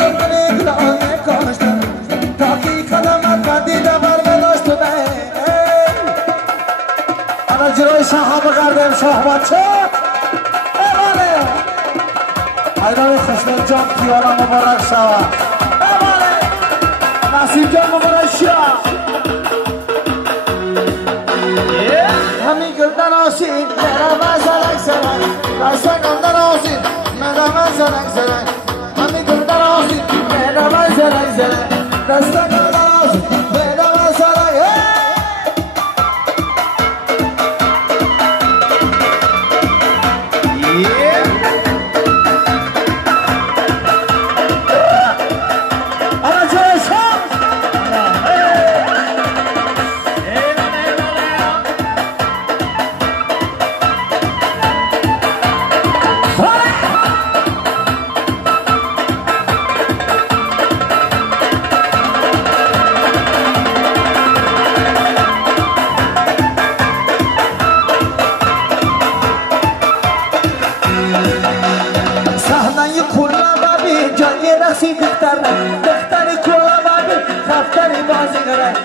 دلانی گلانه کاشتم تا کی قدمت قدیده بر نداشت انا جلوی صاحب کردم صحبت چه؟ بله ایران خشم جان کیوانا مبارک شوه بله نصیب جان مبارک شوه همین گردن آسید مرا زنک زنک دستان گردن آسید مرا زنک زنک همین گردن آسید مرا زنک زنک دستان گردن آسید مرا زنک دختری کلا بابی دختری بازی کرد